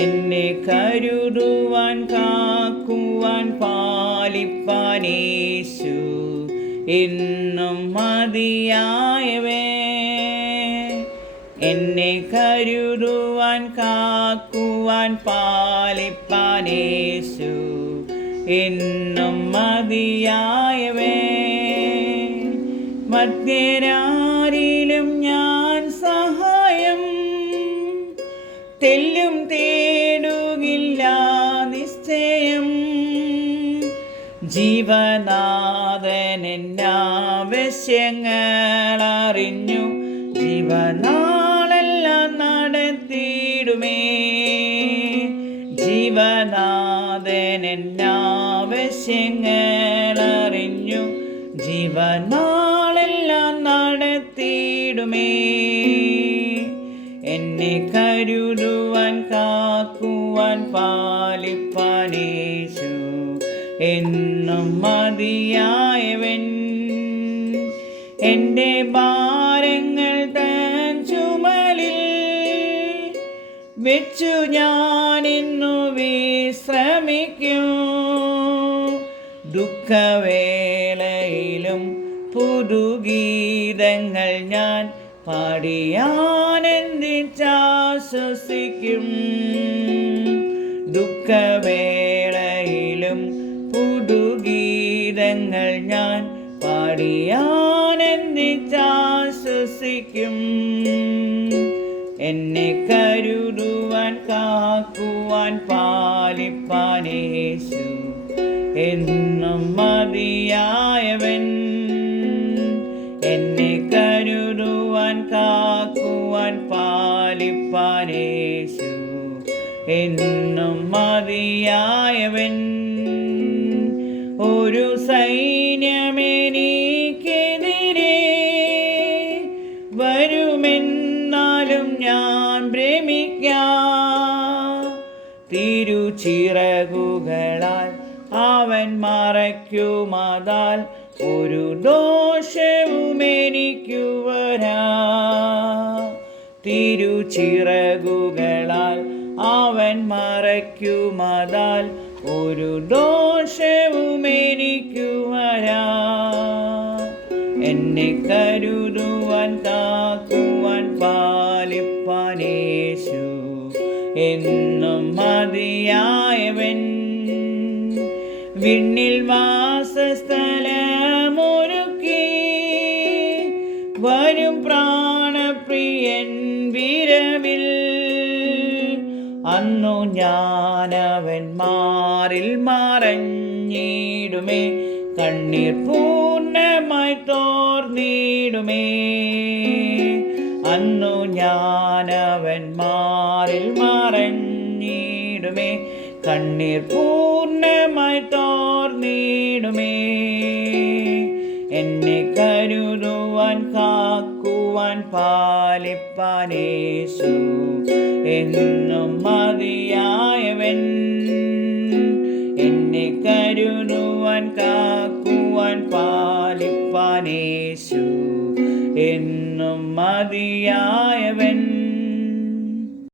എന്നെ കരുതുവാൻ കാക്കുവാൻ പാലിപ്പാൻ യേശു എന്നും മതിയായവൻ. എന്നെ കരുതുവാൻ കാക്കുവാൻ പാലിപ്പാൻ യേശു എന്നും മതിയായവൻ. മധ്യരാരിലും ഞാൻ സഹായം തെല്ലും തേടുകില്ല നിശ്ചയം. ജീവനാഥൻ എന്നാവശ്യങ്ങളറിഞ്ഞു ജീവനാളെല്ലാം നടത്തിയിടുമേ. ജീവനാഥൻ എന്നാവശ്യങ്ങളറിഞ്ഞു ജീവനാളെല്ലാം നടത്തിയിടുമേ. എന്നെ കരുതുവാൻ കാക്കുവാൻ പാലിപ്പാൻ യേശു എന്നും മതിയായവൻ. എൻ്റെ ഭാരങ്ങൾ തൻ ചുമലിൽ വെച്ചു ഞാനിന്നു വിശ്രമിക്കും. ദുഃഖവേളയിലും പുതുഗീതങ്ങൾ ഞാൻ പാടിയാനന്ദിച്ചാശ്വസിക്കും. ദുഃഖവേളയിലും പുതുഗീതങ്ങൾ ഞാൻ പാടിയാനന്ദിച്ചാശ്വസിക്കും. എന്നെ കരുതുവാൻ കാക്കുവാൻ പാലിപ്പാൻ യേശു എന്നും മതിയായവൻ. എന്നെ കരുതുവാൻ കാക്കുവാൻ പാലിപ്പാൻ യേശു എന്നും മതിയായവൻ. ഒരു സൈന്യമെനിക്കെതിരെ വരുമെന്നാലും ഞാൻ ഭ്രമിക്കാം. തിരുച്ചിറകുകളാൽ അവൻ മറയ്ക്കുമതാൽ ഒരു ദോഷവും എനിക്കു വരാ. തിരുച്ചിറകുകളാൽ അവൻ മറയ്ക്കുമതാൽ ഒരു ദോഷവും എനിക്കു വരാ. എന്നെ കരുതുവാൻ കാക്കുവാൻ പാലിപ്പാൻ യേശു എന്നും മതിയായവൻ. വിണ്ണിൽ വാസസ്ഥലമൊരുക്കി വരും പ്രാണപ്രിയൻ വിരവിൽ. അന്നു ഞാനവൻ മാറിൽ മറഞ്ഞിടുമേ. കണ്ണീർ പൂർണ്ണമായി തോർന്നിടുമേ. അന്നു ഞാനവൻ മാറിൽ മറഞ്ഞിടുമേ. കണ്ണീർ പൂർണ്ണമായി തോർന്നിടുമേ. എന്നെ കരുതുവാൻ കാക്കുവാൻ പാലിപ്പാൻ യേശു എന്നും മതിയായവൻ. എന്നെ കരുതുവാൻ കാക്കുവാൻ പാലിപ്പാൻ യേശു എന്നും മതിയായവൻ.